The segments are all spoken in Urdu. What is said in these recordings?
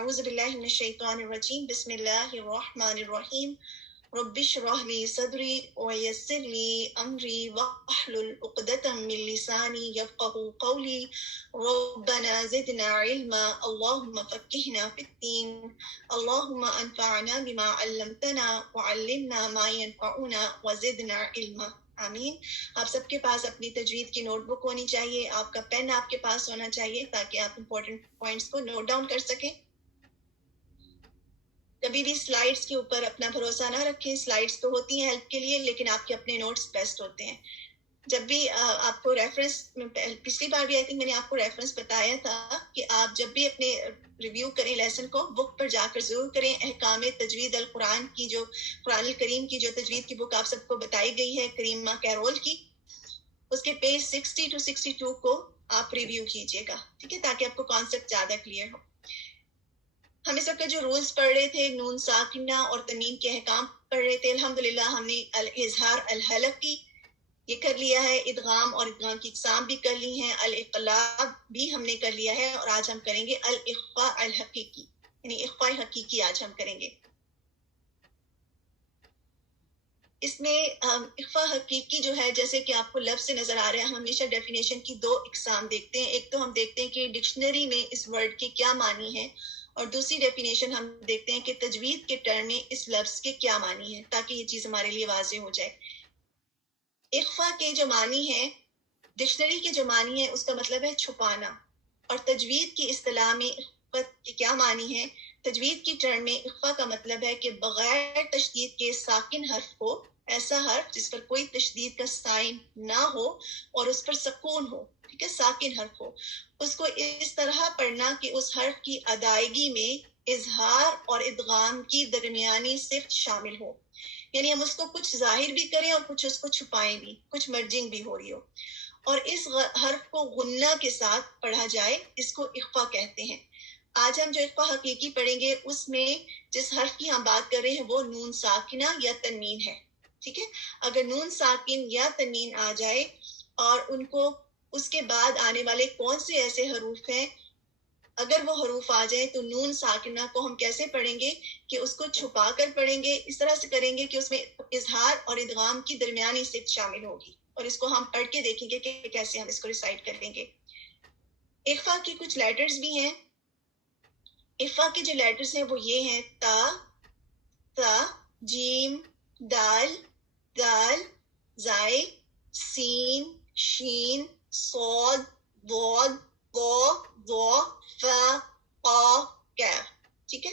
اعوذ باللہ من الشیطان الرجیم بسم اللہ الرحمن الرحیم رب اشرح لی صدری ویسر لی امری واحلل عقدۃ من لسانی یفقهوا قولی ربنا زدنا علما اللهم فقهنا في الدين اللهم انفعنا بما علمتنا وعلمنا ما ينفعنا وزدنا علما آمین. آپ سب کے پاس اپنی تجوید کی نوٹ بک ہونی چاہیے, آپ کا پین آپ کے پاس ہونا چاہیے تاکہ آپ امپورٹنٹ پوائنٹس کو نوٹ ڈاؤن کر سکیں. کبھی بھی سلائڈز کے اوپر اپنا بھروسہ نہ رکھیں. سلائڈز تو ہوتی ہیں ہیلپ کے لیے لیکن آپ کے اپنے نوٹس بیسٹ ہوتے ہیں. جب بھی آپ کو ریفرنس, پچھلی بار بھی آئی تھنک میں نے آپ کو ریفرنس بتایا تھا کہ آپ جب بھی اپنے ریویو کریں لیسن کو, بک پر جا کر ضرور کریں. احکام تجوید القرآن کی جو قرآن الکریم کی جو تجوید کی بک آپ سب کو بتائی گئی ہے کریمہ کیرول کی, اس کے پیج 60 to 62 کو آپ ریویو کیجیے گا, ٹھیک ہے, تاکہ آپ کو کانسیپٹ زیادہ کلیئر ہو. ہم اس وقت کا جو رولز پڑھ رہے تھے, نون ساکنہ اور تنوین کے احکام پڑھ رہے تھے. الحمدللہ ہم نے الاظہار الحلق کی یہ کر لیا ہے, ادغام اور ادغام کی اقسام بھی کر لی ہیں, الاقلاب بھی ہم نے کر لیا ہے, اور آج ہم کریں گے الاخفاء الحقیقی, یعنی اخفاء حقیقی آج ہم کریں گے. اس میں اخفاء حقیقی جو ہے, جیسے کہ آپ کو لفظ سے نظر آ رہا ہے, ہم ہمیشہ ڈیفینیشن کی دو اقسام دیکھتے ہیں. ایک تو ہم دیکھتے ہیں کہ ڈکشنری میں اس ورڈ کے کیا معنی ہے, اور دوسری ڈیفینیشن ہم دیکھتے ہیں کہ تجوید کے ٹرم میں اس لفظ کے کیا معنی ہے, تاکہ یہ چیز ہمارے لیے واضح ہو جائے. اخفاء کے جو معنی ہے, ڈکشنری کے جو معنی ہے اس کا مطلب ہے چھپانا, اور تجوید کی اصطلاح میں اخفاء کے کیا معنی ہے. تجوید کی ٹرم میں اخفاء کا مطلب ہے کہ بغیر تشدید کے ساکن حرف کو, ایسا حرف جس پر کوئی تشدید کا سائن نہ ہو اور اس پر سکون ہو, ٹھیک ہے, ساکن حرف ہو, اس کو اس طرح پڑھنا کہ اس حرف کی ادائیگی میں اظہار اور ادغام کی درمیانی صفت شامل ہو. یعنی ہم اس کو کچھ ظاہر بھی کریں اور کچھ اس کو چھپائیں بھی, کچھ مرجنگ بھی ہو رہی ہو, اور اس حرف کو غنہ کے ساتھ پڑھا جائے, اس کو اخفاء کہتے ہیں. آج ہم جو اخفاء حقیقی پڑھیں گے اس میں جس حرف کی ہم بات کر رہے ہیں وہ نون ساکنہ یا تنوین ہے, ٹھیک ہے. اگر نون ساکن یا تنوین آ جائے اور ان کو اس کے بعد آنے والے کون سے ایسے حروف ہیں, اگر وہ حروف آ جائیں تو نون ساکنہ کو ہم کیسے پڑھیں گے کہ اس کو چھپا کر پڑھیں گے. اس طرح سے کریں گے کہ اس میں اظہار اور ادغام کی درمیانی صفت شامل ہوگی, اور اس کو ہم پڑھ کے دیکھیں گے کہ کیسے ہم اس کو ریسائٹ کر لیں گے. اخفاء کی کچھ لیٹرز بھی ہیں. اخفاء کے جو لیٹرز ہیں وہ یہ ہیں: تا, تا, جیم, دال, دال, زائے, سین, شین, صاد, ضاد, ضا, ضا, فا, قاف, کاف, ٹھیک ہے.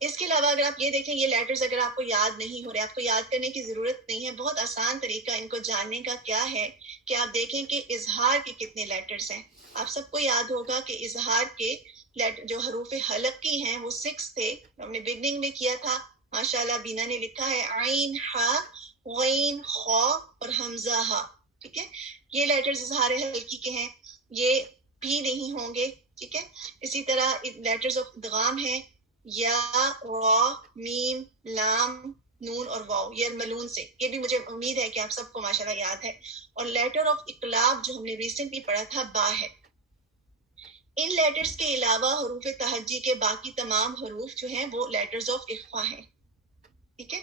اس کے علاوہ اگر آپ یہ دیکھیں, یہ لیٹرز اگر آپ کو یاد نہیں ہو رہے, آپ کو یاد کرنے کی ضرورت نہیں ہے. بہت آسان طریقہ ان کو جاننے کا کیا ہے کہ آپ دیکھیں کہ اظہار کے کتنے لیٹرز ہیں. آپ سب کو یاد ہوگا کہ اظہار کے جو حروف حلقی ہیں وہ 6 تھے, ہم نے بگننگ میں کیا تھا. ماشاءاللہ بینا نے لکھا ہے عین, ہا, غین, خا اور حمزہ ہا, ٹھیک ہے. یہ لیٹرز اظہار حلقی کے ہیں, یہ بھی نہیں ہوں گے, ٹھیک ہے. اسی طرح لیٹرز آف ادغام ہیں یا, را, میم, لام, نون اور واو, یہ ملون سے, یہ بھی مجھے امید ہے کہ آپ سب کو ماشاءاللہ یاد ہے. اور لیٹر آف اقلاب جو ہم نے ریسنٹلی پڑھا تھا, با ہے. ان لیٹرز کے علاوہ حروف تہجی کے باقی تمام حروف جو ہیں وہ لیٹرز آف اخفاء ہیں, ٹھیک ہے.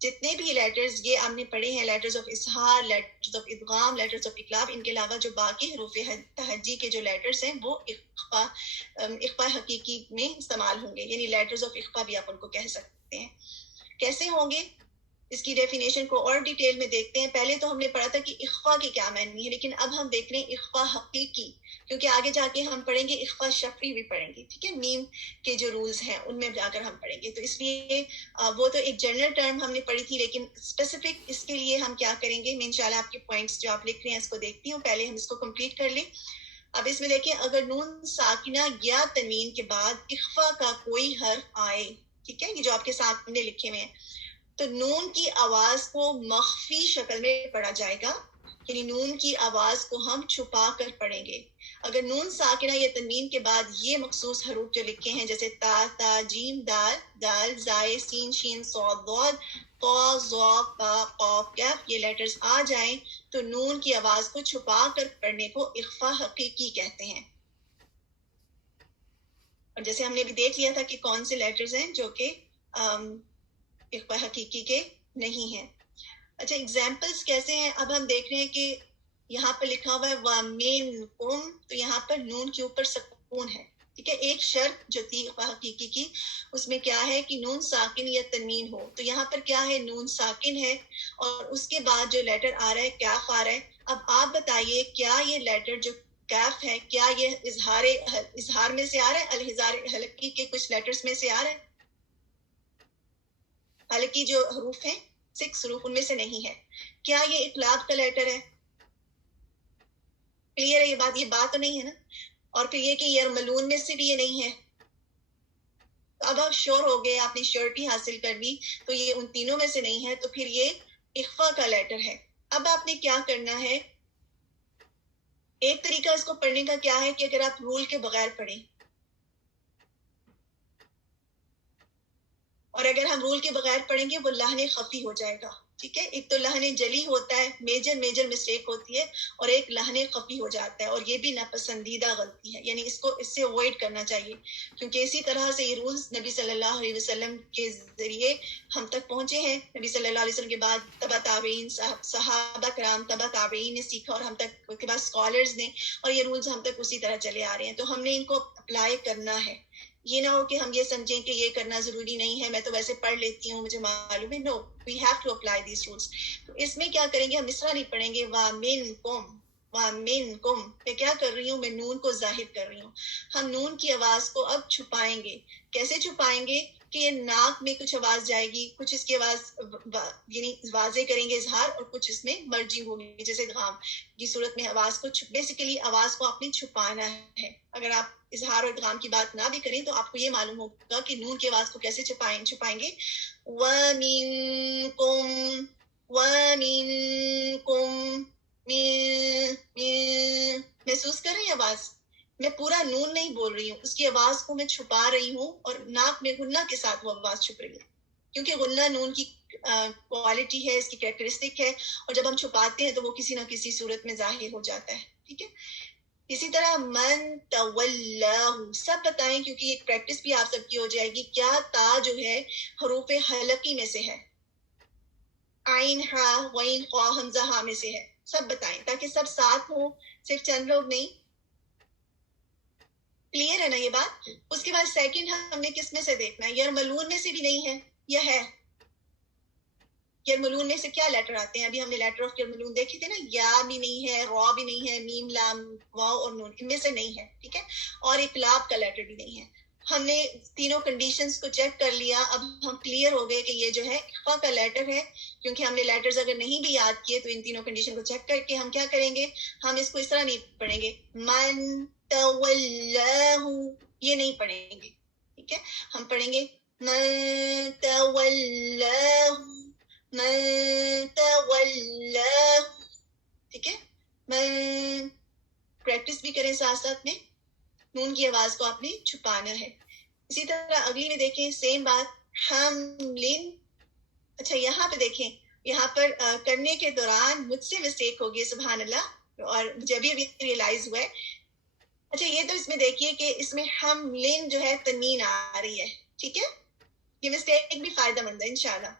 جتنے بھی لیٹرز یہ ہم نے پڑھے ہیں, لیٹرز آف اظہار, لیٹرز آف ادغام, لیٹرز آف اقلاب, ان کے علاوہ جو باقی حروف تہجی کے جو لیٹرز ہیں وہ اخفاء حقیقی میں استعمال ہوں گے, یعنی لیٹرز آف اخفاء بھی آپ ان کو کہہ سکتے ہیں. کیسے ہوں گے, اس کی ڈیفینیشن کو اور ڈیٹیل میں دیکھتے ہیں. پہلے تو ہم نے پڑھا تھا کہ اخفاء کے کیا معنی ہے, لیکن اب ہم دیکھ رہے ہیں اخفاء حقیقی, کیونکہ آگے جا کے ہم پڑھیں گے اخفاء شفوی بھی پڑھیں گے, ٹھیک ہے. میم کے جو رولز ہیں ان میں جا کر ہم پڑھیں گے, تو اس لیے وہ تو ایک جنرل ٹرم ہم نے پڑھی تھی, لیکن اسپیسیفک اس کے لیے ہم کیا کریں گے. میں انشاءاللہ آپ کے پوائنٹس جو آپ لکھ رہے ہیں اس کو دیکھتی ہوں, پہلے ہم اس کو کمپلیٹ کر لیں. اب اس میں دیکھیں, اگر نون ساکنہ یا تنوین کے بعد اخفاء کا کوئی حرف آئے, ٹھیک ہے, یہ جو آپ کے سامنے لکھے ہوئے ہیں, تو نون کی آواز کو مخفی شکل میں پڑھا جائے گا, یعنی نون کی آواز کو ہم چھپا کر پڑھیں گے. اگر نون ساکنہ یا تنوین کے بعد یہ مخصوص حروف جو لکھے ہیں, جیسے تا, تا, جیم, دال, دال, زائے, سین, شین, صاد, ضاد, طا, ظا, فا, قاف, کاف, یہ لیٹرز آ جائیں تو نون کی آواز کو چھپا کر پڑھنے کو اخفاء حقیقی کہتے ہیں. اور جیسے ہم نے بھی دیکھ لیا تھا کہ کون سے لیٹرز ہیں جو کہ اخفا حقیقی کے نہیں ہیں. اچھا ایگزامپلس کیسے ہیں؟ اب ہم دیکھ رہے ہیں کہ یہاں پر لکھا ہوا ہے وَمِنْکُمْ، تو یہاں پر نون کے اوپر سکون ہے. ٹھیک ہے، ایک شرط جو تھی حقیقی کی اس میں کیا ہے کہ نون ساکن یا تنوین ہو. تو یہاں پر کیا ہے؟ نون ساکن ہے اور اس کے بعد جو لیٹر آ رہا ہے کیف آ رہا ہے. اب آپ بتائیے کیا یہ لیٹر جو کیف ہے کیا یہ اظہار میں سے آ رہا ہے؟ الہزار حلقی کے کچھ لیٹرز میں سے آ رہا ہے؟ حالانکہ جو حروف ہیں 6 حروف ان میں سے نہیں ہے. کیا یہ اقلاب کا لیٹر ہے؟ کلیئر ہے یہ بات تو نہیں ہے نا. اور پھر یہ کہ یرملون میں سے بھی یہ نہیں ہے. اب آپ شور ہو گئے، آپ نے شیورٹی حاصل کر لی تو یہ ان تینوں میں سے نہیں ہے، تو پھر یہ اخفا کا لیٹر ہے. اب آپ نے کیا کرنا ہے؟ ایک طریقہ اس کو پڑھنے کا کیا ہے کہ اگر آپ رول کے بغیر پڑھیں، اور اگر ہم رول کے بغیر پڑھیں گے وہ لہن خفی ہو جائے گا. ٹھیک ہے، ایک تو لہن جلی ہوتا ہے، میجر مسٹیک ہوتی ہے، اور ایک لہن خفی ہو جاتا ہے، اور یہ بھی ناپسندیدہ غلطی ہے. یعنی اس سے اوائڈ کرنا چاہیے، کیونکہ اسی طرح سے یہ رولز نبی صلی اللہ علیہ وسلم کے ذریعے ہم تک پہنچے ہیں. نبی صلی اللہ علیہ وسلم کے بعد تبع تابعین، صحابہ کرام تبع تابعین نے سیکھا، اور ہم تک اس کے بعد اسکالرز نے، اور یہ رولز ہم تک اسی طرح چلے آ رہے ہیں. تو ہم نے ان کو اپلائی کرنا ہے. یہ نہ ہو کہ ہم یہ سمجھیں کہ یہ کرنا ضروری نہیں ہے، میں تو ویسے پڑھ لیتی ہوں مجھے معلوم ہے. No, we have to apply these rules. تو اس میں کیا کریں گے؟ ہم اس طرح نہیں پڑھیں گے وَمِنْكُمْ. میں کیا کر رہی ہوں؟ میں نون کو ظاہر کر رہی ہوں. ہم نون کی آواز کو اب چھپائیں گے. کیسے چھپائیں گے؟ کہ یہ ناک میں کچھ آواز جائے گی، کچھ اس کی آواز یعنی واضح کریں گے اظہار، اور کچھ اس میں مرجنگ ہوگی جیسے ادغام کی صورت میں. آواز کو بیسیکلی آواز کو آپ نے چھپانا ہے. اگر آپ اظہار اور ادغام کی بات نہ بھی کریں تو آپ کو یہ معلوم ہوگا کہ نون کی آواز کو کیسے چھپائیں گے. وَمِنْكُمْ محسوس کر رہے ہیں آواز؟ میں پورا نون نہیں بول رہی ہوں، اس کی آواز کو میں چھپا رہی ہوں، اور ناک میں غنہ کے ساتھ وہ آواز چھپ رہی ہے، کیونکہ غنہ نون کی کوالٹی ہے، اس کی کریکٹرسٹک ہے، اور جب ہم چھپاتے ہیں تو وہ کسی نہ کسی صورت میں ظاہر ہو جاتا ہے. ٹھیک ہے، اسی طرح من تولاہ، سب بتائیں کیونکہ ایک پریکٹس بھی آپ سب کی ہو جائے گی. کیا تا جو ہے حروف حلقی میں سے ہے؟ عین ہا وین خا حمزہ ہا میں سے ہے؟ سب بتائیں تاکہ سب ساتھ ہوں، صرف چند لوگ نہیں. کلیئر ہے نا یہ بات؟ اس کے بعد سیکنڈ ہم نے کس میں سے دیکھنا ہے؟ یرملون میں سے بھی نہیں ہے یا ہے؟ یرملون میں سے کیا لیٹر آتے ہیں؟ ابھی ہم نے لیٹر آف یرملون دیکھے تھے نا. یا بھی نہیں ہے، را بھی نہیں ہے، میم لام واو اور نون ان میں سے نہیں ہے. ٹھیک ہے، اور اقلاب کا لیٹر بھی نہیں ہے. ہم نے تینوں کنڈیشنز کو چیک کر لیا. اب ہم کلیئر ہو گئے کہ یہ جو ہے اخفا کا لیٹر ہے، کیونکہ ہم نے لیٹرز اگر نہیں بھی یاد کیے تو ان تینوں کنڈیشن کو چیک کر کے ہم کیا کریں گے؟ ہم اس کو اس طرح نہیں پڑھیں گے من تولاہ، یہ نہیں پڑھیں گے. ٹھیک ہے، ہم پڑھیں گے من تولاہ، من تولاہ. ٹھیک ہے، من. پریکٹس بھی کریں ساتھ ساتھ میں. نون کی آواز کو آپ نے چھپانا ہے. اسی طرح اگلی میں دیکھیں سیم بات، حملن. اچھا یہاں پہ دیکھیں، یہاں پر کرنے کے دوران مجھ سے مسٹیک ہوگی، سبحان اللہ، اور مجھے ابھی ریئلائز ہوا ہے. اچھا یہ تو اس میں دیکھیے کہ اس میں حملن جو ہے تنوین آ رہی ہے. ٹھیک ہے، یہ مسٹیک بھی فائدہ مند ہے انشاءاللہ.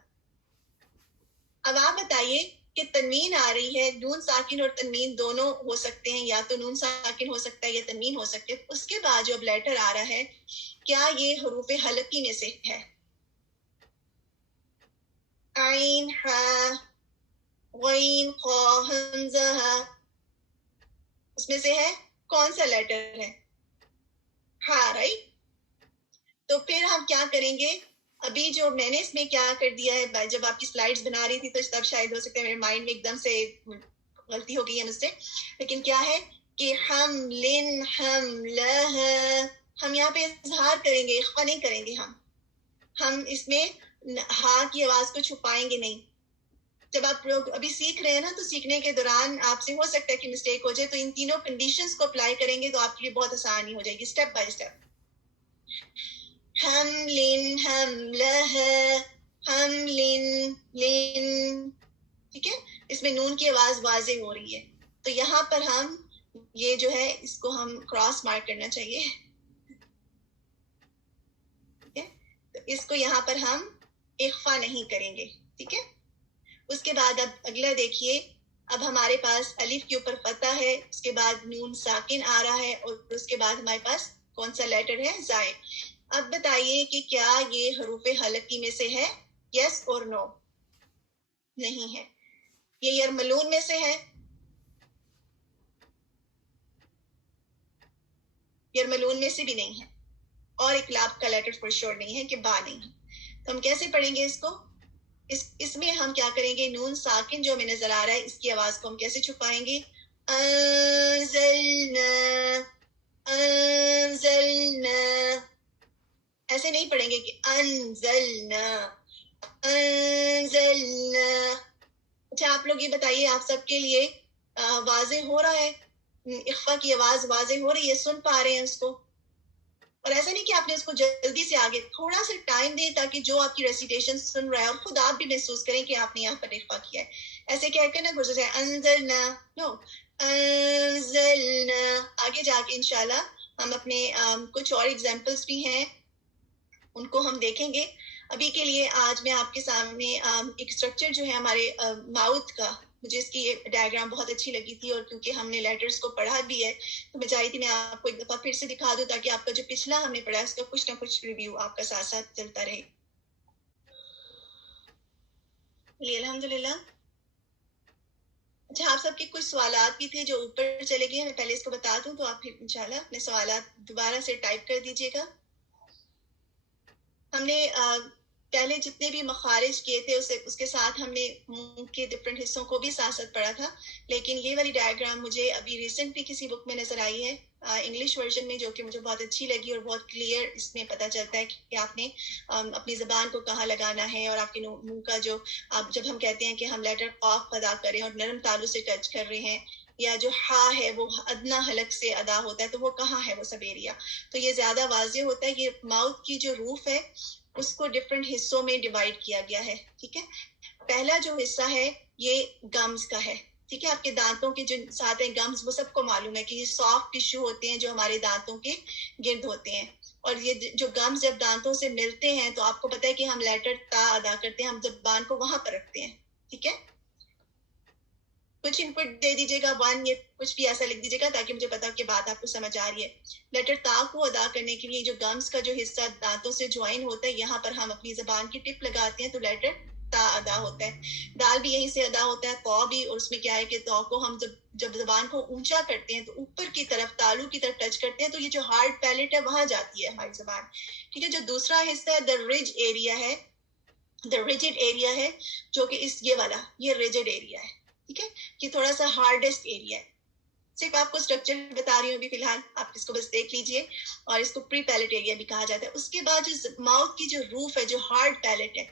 اب آپ بتائیے کہ تنوین آ رہی ہے، نون ساکن اور تنوین دونوں ہو سکتے ہیں، یا تو نون ساکن ہو سکتا ہے یا تنوین ہو سکتے ہیں. اس کے بعد جو اب لیٹر آ رہا ہے کیا یہ حروف حلقی میں سے ہے؟ عین ہا غین خا حمزہ ہا، اس میں سے ہے؟ کون سا لیٹر ہے؟ ہاں رائٹ. تو پھر ہم کیا کریں گے؟ ابھی جو میں نے اس میں کیا کر دیا ہے، جب آپ کی سلائیڈز بنا رہی تھی تو تب شاید ہو سکتا ہے میرے مائنڈ میں ایک دم سے غلطی ہو گئی ہے مجھ سے، لیکن کیا ہے کہ حملن حملہ، ہم یہاں پہ اظہار کریں گے، اخفا نہیں کریں گے. ہم اس میں ہا کی آواز کو چھپائیں گے نہیں. جب آپ لوگ ابھی سیکھ رہے ہیں نا، تو سیکھنے کے دوران آپ سے ہو سکتا ہے کہ مسٹیک ہو جائے، تو ان تینوں کنڈیشنز کو اپلائی کریں گے تو آپ کے لیے بہت آسانی ہو جائے گی اسٹیپ بائی اسٹیپ. حملن حملہ، حملن لن. ٹھیک ہے، اس میں نون کی آواز واضح ہو رہی ہے، تو یہاں پر ہم یہ جو ہے اس کو ہم کراس مارک کرنا چاہیے. اس کو یہاں پر ہم اخفا نہیں کریں گے. ٹھیک ہے. اس کے بعد اب اگلا دیکھیے, اب ہمارے پاس الف کے اوپر فتح ہے, اس کے بعد نون ساکن آ رہا ہے, اور اس کے بعد ہمارے پاس کون سا لیٹر ہے؟ زائد. اب بتائیے کہ کیا یہ حروف حلقی میں سے ہے؟ یس اور نو؟ نہیں ہے. یہ یرملون میں سے ہے؟ یرملون میں سے بھی نہیں ہے. اور اقلاب کا لیٹر فور شور نہیں ہے کہ با نہیں ہے. تو ہم کیسے پڑھیں گے اس کو؟ اس میں ہم کیا کریں گے؟ نون ساکن جو ہمیں نظر آ رہا ہے, اس کی آواز کو ہم کیسے چھپائیں گے؟ انزلنا, انزلنا. ایسے نہیں پڑھیں گے کہ انزلنا, انزلنا. اچھا آپ لوگ یہ بتائیے, آپ سب کے لیے واضح ہو رہا ہے؟ اخفا کی آواز واضح ہو رہی ہے؟ سن پا رہے ہیں اس کو؟ اور ایسا نہیں کہ آپ نے اس کو جلدی سے آگے, تھوڑا سا ٹائم دیں تاکہ جو آپ کی ریسیٹیشن سن رہا ہے اور خود آپ بھی محسوس کریں کہ آپ نے یہاں پر اخفا کیا ہے. ایسے کہہ کے نا گزر جائے انزلنا, نو انزلنا. آگے جا کے انشاءاللہ ہم اپنے کچھ اور ایگزامپلس بھی ہیں, ان کو ہم دیکھیں گے. ابھی کے لیے آج میں آپ کے سامنے ایک اسٹرکچر جو ہے ہمارے ماؤتھ کا, مجھے اس کی ڈائیگرام بہت اچھی لگی تھی, اور کیونکہ ہم نے لیٹرز کو پڑھا بھی ہے تو میں چاہی تھی میں آپ کو ایک دفعہ پھر سے دکھا دوں تاکہ آپ کا جو پچھلا ہم نے پڑھا اس کا کچھ نہ کچھ ریویو آپ کا ساتھ ساتھ چلتا رہے. الحمدللہ. اچھا آپ سب کے کچھ سوالات بھی تھے جو اوپر چلے گئے, میں پہلے اس کو بتا دوں تو آپ پھر انشاءاللہ اپنے سوالات دوبارہ سے ٹائپ کر دیجیے گا. ہم نے پہلے جتنے بھی مخارج کیے تھے اس کے ساتھ ہم نے منہ کے ڈفرینٹ حصوں کو بھی ساتھ ساتھ پڑھا تھا, لیکن یہ والی ڈائیگرام مجھے ابھی ریسنٹلی کسی بک میں نظر آئی ہے, انگلش ورژن میں, جو کہ مجھے بہت اچھی لگی اور بہت کلیئر اس میں پتہ چلتا ہے کہ آپ نے اپنی زبان کو کہاں لگانا ہے, اور آپ کے منہ کا جو آپ جب ہم کہتے ہیں کہ ہم لیٹر قاف ادا کریں اور نرم تالو سے ٹچ کر رہے ہیں, یا جو ہا ہے وہ ادنا حلق سے ادا ہوتا ہے, تو وہ کہاں ہے وہ سب ایریا, تو یہ زیادہ واضح ہوتا ہے. یہ ماؤتھ کی جو روف ہے اس کو ڈفرینٹ حصوں میں ڈیوائڈ کیا گیا ہے. ٹھیک ہے. پہلا جو حصہ ہے یہ گمز کا ہے. ٹھیک ہے. آپ کے دانتوں کے جو ساتھ ہیں گمز, وہ سب کو معلوم ہے کہ یہ سافٹ ٹیشو ہوتے ہیں جو ہمارے دانتوں کے گرد ہوتے ہیں, اور یہ جو گمز جب دانتوں سے ملتے ہیں تو آپ کو پتہ ہے کہ ہم لیٹر تا ادا کرتے ہیں, ہم زبان کو وہاں پر رکھتے ہیں. ٹھیک ہے. کچھ انپٹ دے دیجیے گا, 1 یا کچھ بھی ایسا لکھ دیجیے گا تاکہ مجھے پتا کہ بات آپ کو سمجھ آ رہی ہے. لیٹر تا کو ادا کرنے کے لیے جو گمز کا جو حصہ دانتوں سے جوائن ہوتا ہے, یہاں پر ہم اپنی زبان کی ٹپ لگاتے ہیں تو لیٹر تا ادا ہوتا ہے. دال بھی یہیں سے ادا ہوتا ہے, تو بھی, اور اس میں کیا ہے کہ تو کو ہم جب زبان کو اونچا کرتے ہیں تو اوپر کی طرف تالو کی طرف ٹچ کرتے ہیں, تو یہ جو ہارڈ پیلٹ ہے وہاں جاتی ہے ہماری زبان. ٹھیک ہے. جو دوسرا حصہ ہے دا رج ایریا ہے, دا ریجڈ ایریا ہے, جو کہ یہ والا یہ ریجڈ ایریا ہے. ٹھیک ہے. یہ تھوڑا سا ہارڈسٹ ایریا ہے. صرف آپ کو اسٹرکچر بتا رہی ہوں ابھی فی الحال, آپ اس کو بس دیکھ لیجئے, اور اس کو پری پیلٹ ایریا بھی کہا جاتا ہے. اس کے بعد جو ماؤتھ کی جو روف ہے, جو ہارڈ پیلٹ ہے,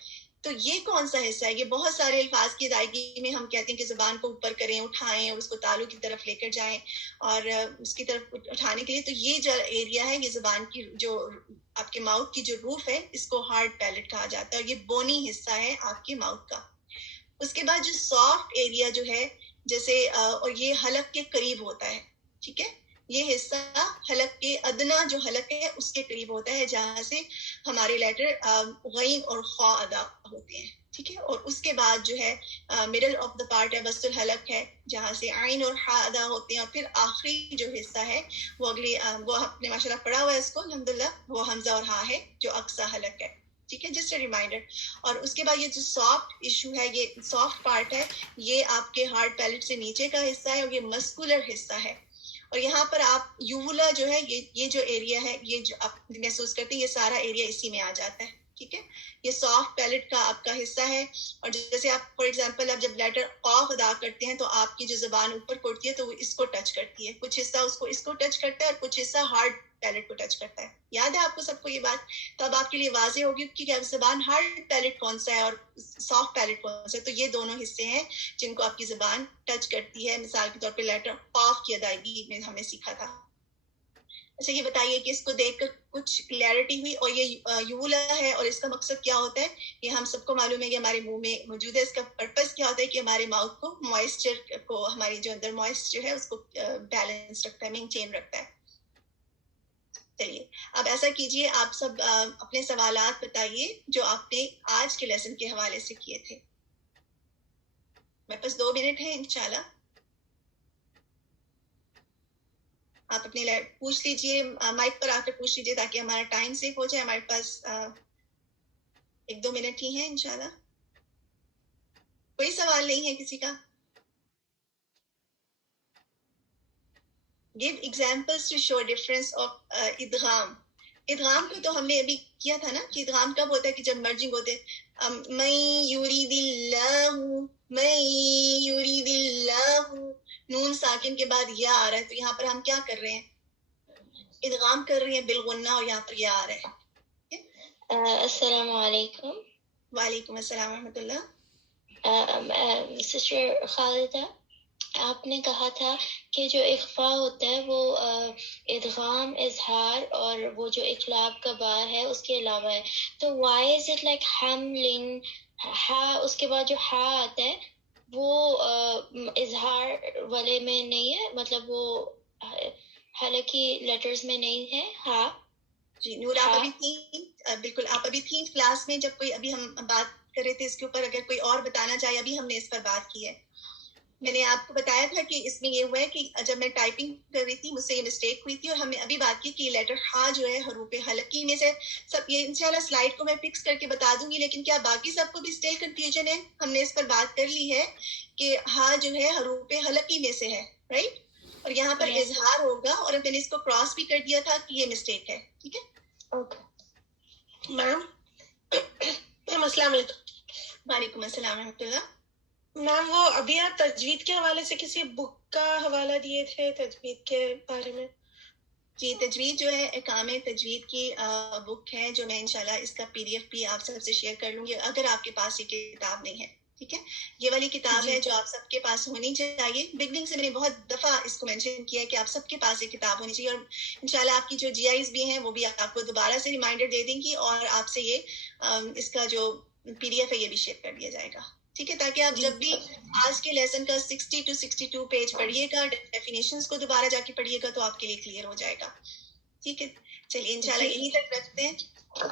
تو یہ کون سا حصہ ہے؟ یہ بہت سارے الفاظ کی ادائیگی میں ہم کہتے ہیں کہ زبان کو اوپر کریں, اٹھائیں, اور اس کو تالو کی طرف لے کر جائیں, اور اس کی طرف اٹھانے کے لیے, تو یہ جو ایریا ہے, یہ زبان کی جو آپ کے ماؤتھ کی جو روف ہے, اس کو ہارڈ پیلٹ کہا جاتا ہے, اور یہ بونی حصہ ہے آپ کے ماؤتھ کا. اس کے بعد جو سافٹ ایریا جو ہے, جیسے اور یہ حلق کے قریب ہوتا ہے. ٹھیک ہے. یہ حصہ حلق کے ادنا جو حلق ہے اس کے قریب ہوتا ہے, جہاں سے ہمارے لیٹر غین اور خا ادا ہوتے ہیں. ٹھیک ہے. اور اس کے بعد جو ہے مڈل آف دا پارٹ ہے, وسط الحلق ہے, جہاں سے عین اور ہا ادا ہوتے ہیں. اور پھر آخری جو حصہ ہے وہ وہ آپ نے ماشاءاللہ پڑھا ہوا ہے اس کو الحمدللہ, وہ حمزہ اور ہا ہے جو اقصی حلق ہے. ٹھیک ہے. Just a reminder. اور اس کے بعد یہ جو سافٹ ایشو ہے, یہ سافٹ پارٹ ہے, یہ آپ کے ہارڈ پیلٹ سے نیچے کا حصہ ہے, اور یہ مسکولر حصہ ہے. اور یہاں پر آپ یوولا جو ہے, یہ جو ایریا ہے, یہ جو آپ محسوس کرتے ہیں, یہ سارا ایریا اسی میں آ جاتا ہے. ٹھیک ہے. یہ سافٹ پیلٹ کا آپ کا حصہ ہے. اور جیسے آپ فار ایگزامپل آپ جب لیٹر قاف ادا کرتے ہیں تو آپ کی جو زبان اوپر کو اٹھتی ہے تو وہ اس کو ٹچ کرتی ہے, کچھ حصہ اس کو ٹچ کرتا ہے, اور کچھ حصہ ہارڈ پیلٹ کو ٹچ کرتا ہے. یاد ہے آپ کو سب کو یہ بات؟ تو اب آپ کے لیے واضح ہوگی کہ زبان ہارڈ پیلٹ کون سا ہے اور سافٹ پیلٹ کون سا ہے. تو یہ دونوں حصے ہیں جن کو آپ کی زبان ٹچ کرتی ہے. مثال کے طور پہ لیٹر قاف کی ادائیگی میں ہم نے سیکھا تھا. اچھا یہ بتائیے کہ اس کو دیکھ کر کچھ کلیئرٹی ہوئی؟ اور یہ یولا ہے, اور اس کا مقصد کیا ہوتا ہے یہ ہم سب کو معلوم ہے کہ ہمارے منہ میں موجود ہے. اس کا پرپز کیا ہوتا ہے کہ ہمارے ماؤتھ کو موئسچر کو, ہماری جو اندر موئسچر ہے اس کو بیلنس رکھتا ہے, مینٹین رکھتا ہے. چلیے اب ایسا کیجئے، آپ سب اپنے سوالات بتائیے جو آپ نے آج کے لیسن کے حوالے سے کیے تھے. میرے پاس 2 منٹ ہیں انشاءاللہ. آپ اپنے پوچھ لیجئے، مائک پر آ کر پوچھ لیجئے تاکہ ہمارا ٹائم سیو ہو جائے. ہمارے پاس 1-2 منٹ ہی ہیں انشاءاللہ. کوئی سوال نہیں ہے کسی کا؟ Give examples to show difference of ادغام. ادغام کو تو ہم نے ابھی کیا تھا نا کہ ادغام کب ہوتا ہے کہ جب مرجنگ ہوتے ہیں. من یرید اللہ، من یرید اللہ، نون ساکن کے بعد یا آ رہا ہے، تو یہاں پر ہم کیا کر رہے ہیں؟ ادغام کر رہے ہیں بالغنہ، اور یہاں پر یا آ رہا ہے. السلام علیکم. وعلیکم السلام ورحمۃ اللہ. سسٹر خالدہ، آپ نے کہا تھا کہ جو اخفاء ہوتا ہے وہ ادغام، اظہار اور وہ جو اقلاب کا با ہے اس کے علاوہ ہے. تو وائی از اٹ لائک حملن ہا، اس کے بعد جو ہا آتا ہے وہ اظہار والے میں نہیں ہے، مطلب وہ حالانکہ لیٹرز میں نہیں ہے ہا. جی نور، آپ ابھی تھیں، بالکل آپ ابھی تھیں کلاس میں جب کوئی ابھی ہم بات کر رہے تھے اس کے اوپر. اگر کوئی اور بتانا چاہے، ابھی ہم نے اس پر بات کی ہے. میں نے آپ کو بتایا تھا کہ اس میں یہ ہوا ہے کہ جب میں ٹائپنگ کر رہی تھی مجھ سے یہ مسٹیک ہوئی تھی، اور ہم نے ابھی بات کی کہ لیٹر ہا جو ہے حروف حلقی میں سے سب. یہ انشاءاللہ سلائڈ کو میں فکس کر کے بتا دوں گی، لیکن کیا باقی سب کو بھی اسٹل کنفیوژن ہے؟ ہم نے اس پر بات کر لی ہے کہ ہا جو ہے حروف حلقی میں سے ہے، رائٹ؟ اور یہاں پر اظہار ہوگا، اور میں نے اس کو کراس بھی کر دیا تھا کہ یہ مسٹیک ہے. ٹھیک ہے میم السلام علیکم. وعلیکم السلام ورحمۃ اللہ. میم وہ ابھی آپ تجوید کے حوالے سے کسی بک کا حوالہ دیے تھے تجوید کے بارے میں. جی تجوید جو ہے احکام تجوید کی بک ہے، جو میں انشاءاللہ اس کا PDF بھی آپ سب سے شیئر کر لوں گی اگر آپ کے پاس یہ کتاب نہیں ہے. ٹھیک ہے، یہ والی کتاب ہے جو آپ سب کے پاس ہونی چاہیے. بگننگ سے میں نے بہت دفعہ اس کو مینشن کیا ہے کہ آپ سب کے پاس یہ کتاب ہونی چاہیے، اور انشاءاللہ آپ کی جو GIs بھی ہیں وہ بھی آپ کو دوبارہ سے ریمائنڈر دے دیں گی، اور آپ سے یہ اس کا جو PDF ہے یہ بھی شیئر کر دیا جائے گا. ٹھیک ہے، تاکہ آپ جب بھی آج کے لیسن کا 60 to 62 پیج پڑھیے گا، ڈیفینیشنز کو دوبارہ جا کے پڑھیے گا، تو آپ کے لیے کلیئر ہو جائے گا. ٹھیک ہے، چلیے انشاءاللہ یہیں تک رکھتے ہیں.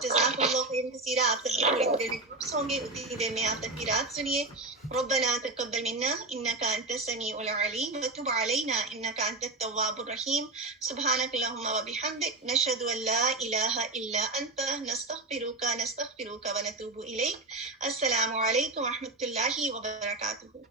جزاک اللہ خیر کثیرا. آپ سب کے تھوڑی دیر میں گروپس ہوں گے، اتنی دیر میں آپ تکبیرات سنیے. ربنا تقبل منا انك انت السميع العليم وتب علينا انك انت التواب الرحيم. سبحانك اللهم وبحمدك نشهد ان لا اله الا انت نستغفرك ونتوب اليك. السلام علیکم ورحمۃ اللہ وبرکاتہ.